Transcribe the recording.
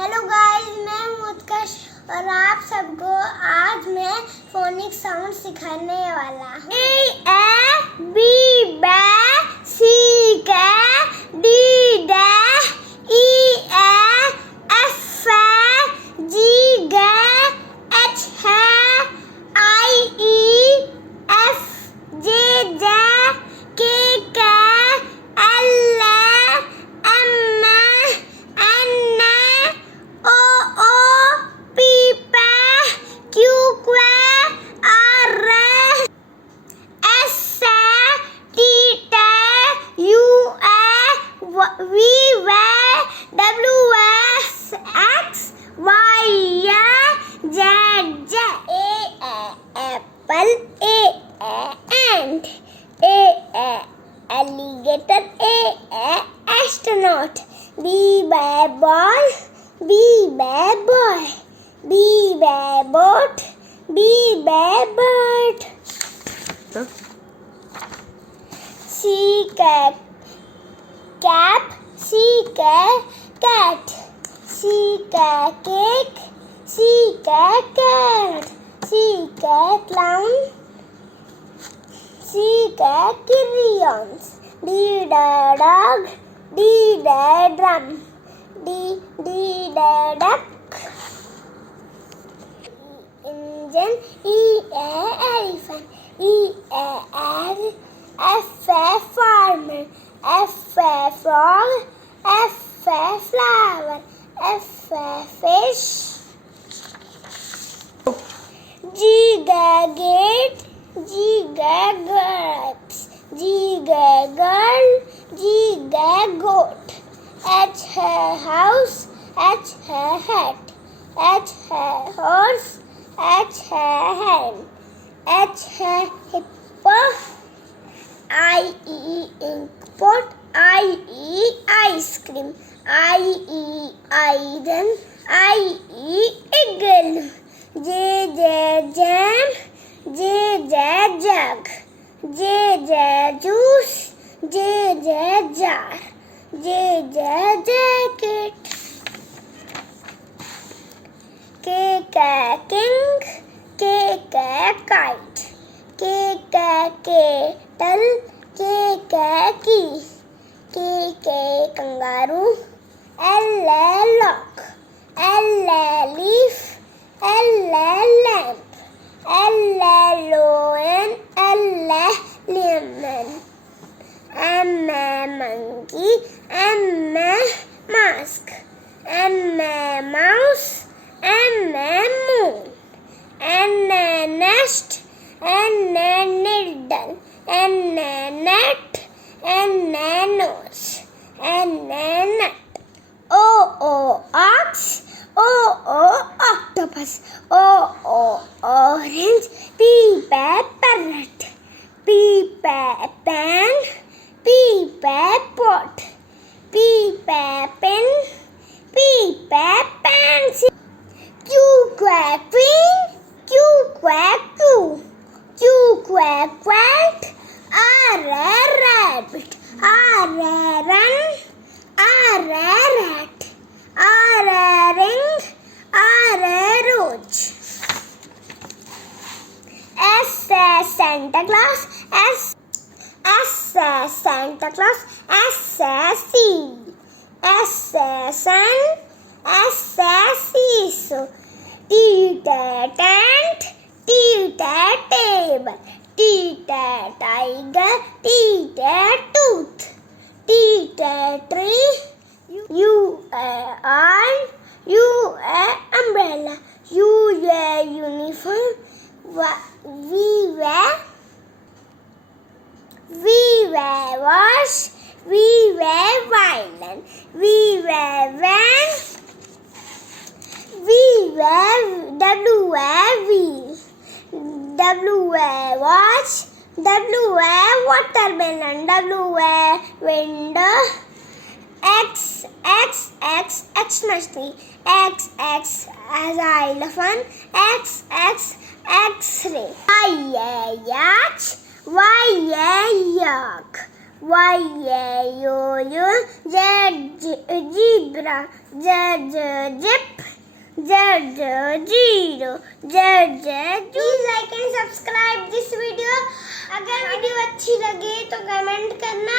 Hello guys, मैं हूं उत्कर्ष और आप सबको आज मैं फोनिक्स साउंड सिखाने वाला हूं। ए बी बे सी के डी डे ई एफ जी गे एच है I E F J J K L M N O P पे Q R S T U V W X Y Z apple ant alligator astronaut B by ball B by boy B by boat B by bird C cat cap C cat C cake C carrot C clown C crayons D dog D drum D duck engine E elephant E F farmer F frog F flower F fish G gate G grapes G girl G goat H house H hat H horse H hen H hippo I ink pot I ice cream I iron I eagle J jam J jug J juice J jar J jacket K king K kite K kettle K key K kangaroo L lock L leaf L lamp L lion L lemon M monkey M mask M mouse M moon N nest N needle N net N nose N nut O ox O octopus O orange P parrot P pan P pot P pen P pencil Q queen Q quack R rabbit R run R rat R ring R roach S Santa Claus S Santa Claus S sea S sun S seesaw T tent T table T tiger T tooth T tree U umbrella U uniform We wear wash We wear violin We wear van We wear wheel W watch W watermelon W window X machine X as elephant X X-ray Y yacht Y yak Y-A-O-U, Z zebra, Z zip, Z zero, Z Please like and subscribe this video. अगर video अच्छी लगे तो comment करना